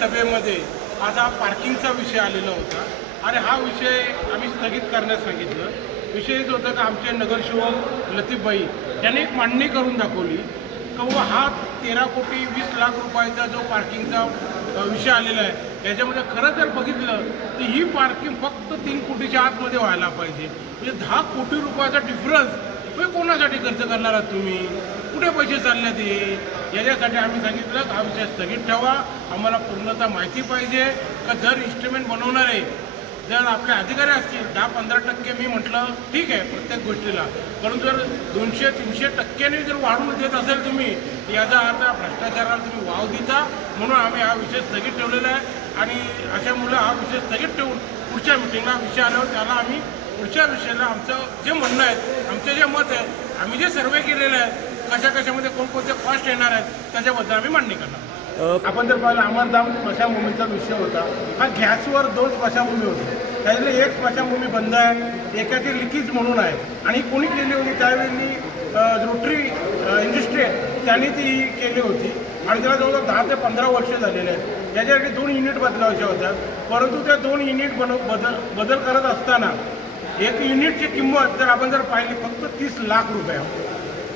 सभेमध्ये आज हा पार्किंगचा विषय आलेला होता आणि हा विषय आम्ही स्थगित करण्यास सांगितलं. विषयच होतं का आमचे नगरसेवक लतीफबाई यांनी एक मांडणी करून दाखवली का हा 13 कोटी 20 लाख रुपयाचा जो पार्किंगचा विषय आलेला आहे याच्यामध्ये खरं जर बघितलं तर ही पार्किंग फक्त 3 कोटीच्या आतमध्ये व्हायला पाहिजे. म्हणजे 10 कोटी रुपयाचा डिफरन्स कोणासाठी खर्च करणार आहात तुम्ही? कुठे पैसे चालले ते? याच्यासाठी आम्ही सांगितलं हा विषय स्थगित ठेवा. आम्हाला पूर्णतः माहिती पाहिजे का जर इन्स्ट्रुमेंट बनवणारे जर आपले अधिकारी असतील 10-15% मी म्हटलं ठीक आहे प्रत्येक गोष्टीला, परंतु जर 200-300% जर वाढवून देत असेल तुम्ही याचा अर्थ भ्रष्टाचाराला तुम्ही वाव देता. म्हणून आम्ही हा विषय स्थगित ठेवलेला आहे आणि अशामुळे हा विषय स्थगित ठेवून पुढच्या मिटिंगला विषय आल्यावर त्याला आम्ही पुढच्या विषयाला आमचं जे म्हणणं आहे आमचे जे मत आहे आम्ही जे सर्वे केलेलं आहे कशामध्ये कोणकोणते कॉस्ट येणार आहेत त्याच्याबद्दल आम्ही मांडणी करणार. आपण जर पाहिलं अमरधाम स्मशानभूमीचा विषय होता. हा गॅसवर 2 स्मशानभूमी होती. त्यातले एक स्मशानभूमी बंद आहे, एकाची लिकेज म्हणून आहे आणि कोणी केली होती त्यावेळी रोटरी इंडस्ट्री त्यांनी ती केली होती आणि त्याला जवळजवळ 10 ते 15 वर्ष झालेले आहेत. याच्यासाठी 2 युनिट बदलायच्या होत्या, परंतु त्या 2 युनिट बदल करत असताना एक युनिटची किंमत जर आपण पाहिली फक्त 30 लाख रुपये.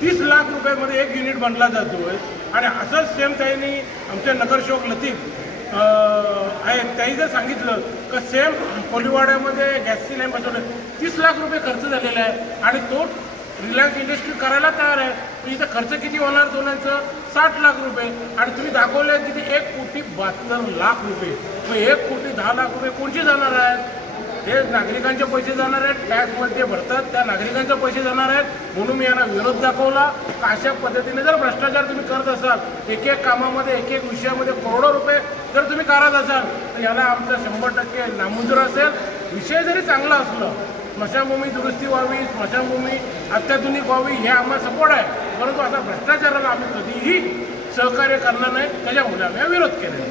30 लाख रुपयामध्ये एक युनिट बनला जातो आहे आणि असंच सेम त्यांनी आमचे नगरसेवक लतीफ आहेत त्यांनी जर सांगितलं का सेम कोलीवाड्यामध्ये गॅसची लाईन बसवलं 30 लाख रुपये खर्च झालेला आहे आणि तो रिलायन्स इंडस्ट्री करायला तयार आहे. तर इथं खर्च किती होणार दोनांचं? 60 लाख रुपये आणि तुम्ही दाखवले किती 1,72,00,000 रुपये. मग 1,10,00,000 रुपये कोणचे जाणार आहेत? हे नागरिकांचे पैसे जाणार आहेत, टॅक्समध्ये भरतात त्या नागरिकांचे पैसे जाणार आहेत. म्हणून मी यांना विरोध दाखवला का अशा पद्धतीने जर भ्रष्टाचार तुम्ही करत असाल एक कामामध्ये एक विषयामध्ये करोडो रुपये जर तुम्ही करत असाल तर याला आमचं 100% नामंजूर असेल. विषय जरी चांगला असलं स्मशानभूमी दुरुस्ती व्हावी, स्मशानभूमी अत्याधुनिक व्हावी हे आम्हाला सपोर्ट आहे, परंतु आता भ्रष्टाचाराला आम्ही कधीही सहकार्य करणार नाही. त्याच्यामुळे आम्ही विरोध केलेला.